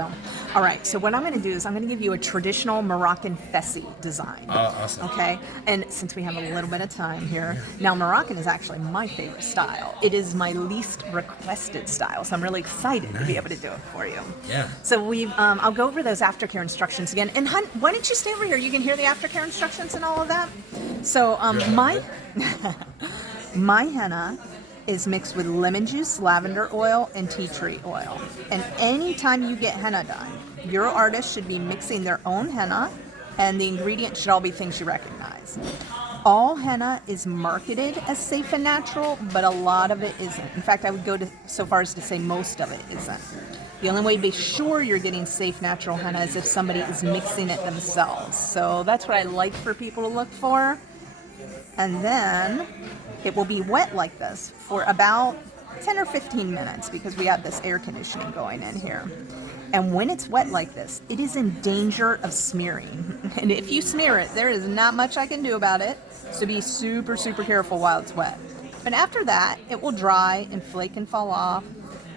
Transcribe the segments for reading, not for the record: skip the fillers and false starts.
So, all right. So what I'm going to do is I'm going to give you a traditional Moroccan Fessi design. Oh, awesome. Okay. And since we have a little bit of time here, now Moroccan is actually my favorite style. It is my least requested style. So I'm really excited to be able to do it for you. Yeah. So I'll go over those aftercare instructions again. And hun, why don't you stay over here? You can hear the aftercare instructions and all of that. So my henna is mixed with lemon juice, lavender oil, and tea tree oil. And anytime you get henna done, your artist should be mixing their own henna, and the ingredients should all be things you recognize. All henna is marketed as safe and natural, but a lot of it isn't. In fact, I would go so far as to say most of it isn't. The only way to be sure you're getting safe, natural henna is if somebody is mixing it themselves. So that's what I like for people to look for. And then it will be wet like this for about 10 or 15 minutes because we have this air conditioning going in here. And when it's wet like this, it is in danger of smearing. And if you smear it, there is not much I can do about it. So be super, super careful while it's wet. But after that, it will dry and flake and fall off.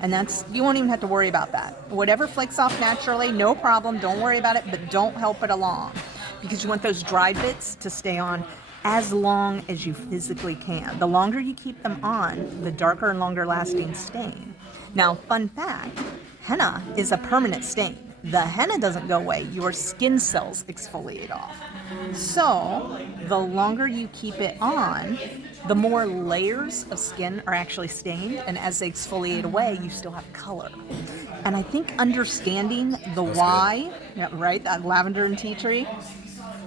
And you won't even have to worry about that. Whatever flakes off naturally, no problem. Don't worry about it, but don't help it along because you want those dry bits to stay on as long as you physically can. The longer you keep them on, the darker and longer lasting stain. Now, fun fact, henna is a permanent stain. The henna doesn't go away, your skin cells exfoliate off. So, the longer you keep it on, the more layers of skin are actually stained, and as they exfoliate away, you still have color. And I think understanding the why, yeah, right, that lavender and tea tree,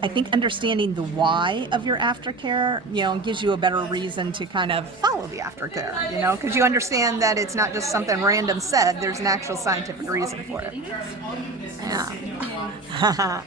I think understanding the why of your aftercare, gives you a better reason to kind of follow the aftercare, because you understand that it's not just something random said. There's an actual scientific reason for it. Yeah.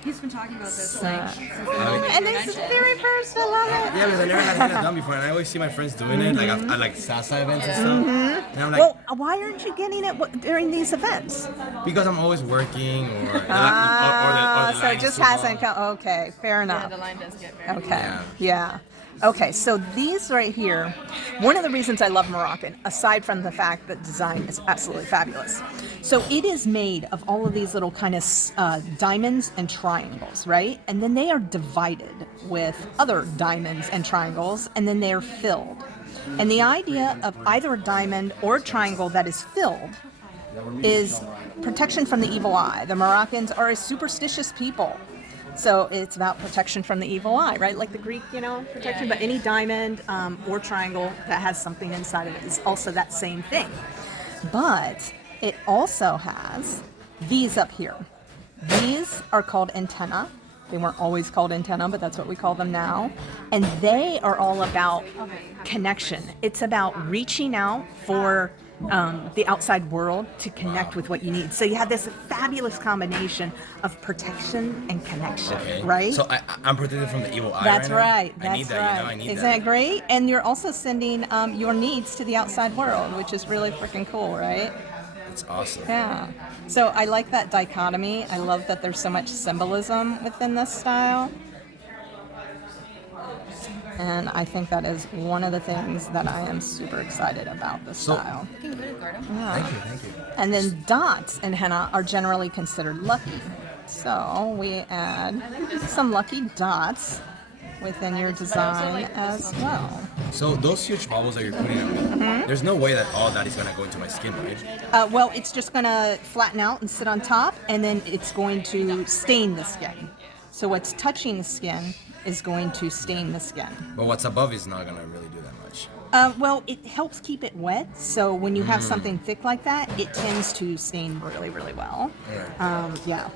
He's been talking about this and this is very first. I love it. Yeah, because I never had henna done before, and I always see my friends doing it, like at like salsa events and stuff. And I'm like, well, why aren't you getting it during these events? because I'm always working, or the So line it just is too hasn't long. come. Okay, fair enough. Yeah, the line does get very Okay. Yeah. Okay, so these right here, one of the reasons I love Moroccan, aside from the fact that design is absolutely fabulous. So it is made of all of these little kind of diamonds and triangles, right? And then they are divided with other diamonds and triangles, and then they're filled. And the idea of either a diamond or a triangle that is filled is protection from the evil eye. The Moroccans are a superstitious people. So it's about protection from the evil eye, right? Like the Greek, protection. But any diamond or triangle that has something inside of it is also that same thing. But it also has these up here. These are called antenna. They weren't always called antenna, but that's what we call them now. And they are all about connection. It's about reaching out for the outside world to connect with what you need. So you have this fabulous combination of protection and connection, right? So I'm protected from the evil eye. That's right. I need that. I need Isn't that. that great? And you're also sending your needs to the outside world, which is really freaking cool, right? It's awesome. Yeah. So I like that dichotomy. I love that there's so much symbolism within this style. And I think that is one of the things that I am super excited about this style. Thank you. And then dots in henna are generally considered lucky. So we add some lucky dots within your design as well. So those huge bubbles that you're putting on me, there's no way that all that is gonna go into my skin, right? Well, it's just going to flatten out and sit on top, and then it's going to stain the skin. So what's touching the skin is going to stain the skin. But what's above is not gonna really do that much. Well, it helps keep it wet. So when you have something thick like that, it tends to stain really, really well. Yeah.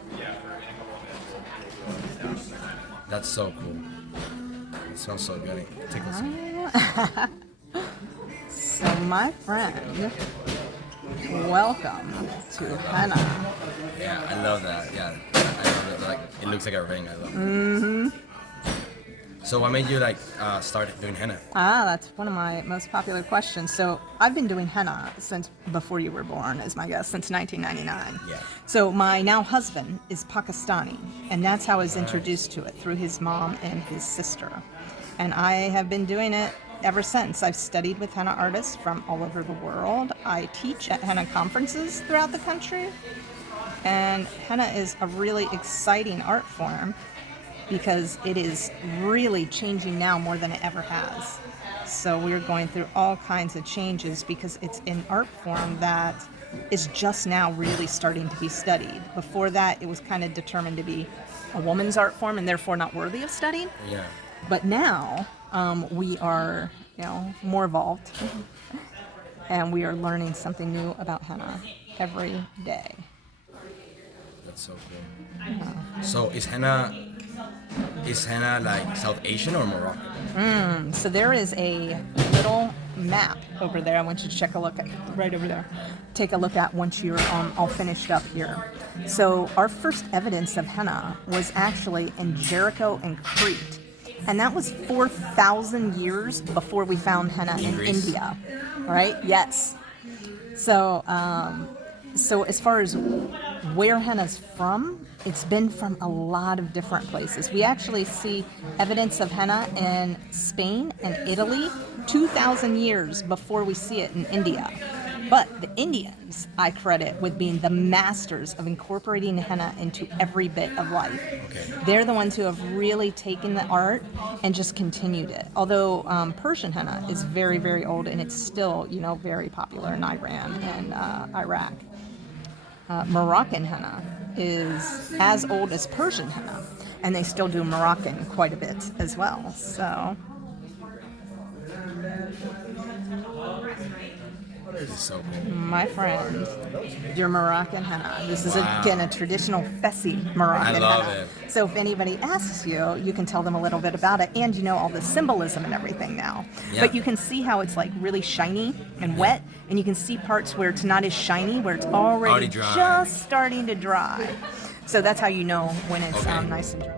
That's so cool. It smells so good. It tickles me. So my friend, welcome to henna. Yeah, I love that. Yeah, I love it. Like, it looks like a ring. I love it. So what made you start doing henna? That's one of my most popular questions. So I've been doing henna since before you were born, as my guess, since 1999. Yeah. So my now husband is Pakistani, and that's how I was introduced to it, through his mom and his sister. And I have been doing it ever since, I've studied with henna artists from all over the world. I teach at henna conferences throughout the country. And henna is a really exciting art form because it is really changing now more than it ever has. So we're going through all kinds of changes because it's an art form that is just now really starting to be studied. Before that, it was kind of determined to be a woman's art form and therefore not worthy of studying. Yeah. But now we are, more evolved, and we are learning something new about henna every day. That's so cool. So is henna like South Asian or Moroccan? So there is a little map over there. I want you to check a look at right over there. Take a look at once you're all finished up here. So our first evidence of henna was actually in Jericho and Crete. And that was 4,000 years before we found henna in Greece? India, right? Yes. So, so as far as where henna's from, it's been from a lot of different places. We actually see evidence of henna in Spain and Italy 2,000 years before we see it in India. But the Indians, I credit with being the masters of incorporating henna into every bit of life. Okay. They're the ones who have really taken the art and just continued it. Although Persian henna is very, very old, and it's still, very popular in Iran and Iraq. Moroccan henna is as old as Persian henna, and they still do Moroccan quite a bit as well. So. This is so cool. My friend, your Moroccan henna. This is, Wow. again, a traditional Fessi Moroccan I love henna. it. So if anybody asks you, you can tell them a little bit about it, and you know all the symbolism and everything now. Yeah. But you can see how it's like really shiny and wet, and you can see parts where it's not as shiny, where it's already Already dry. just starting to dry. So that's how you know when it's Okay. nice and dry.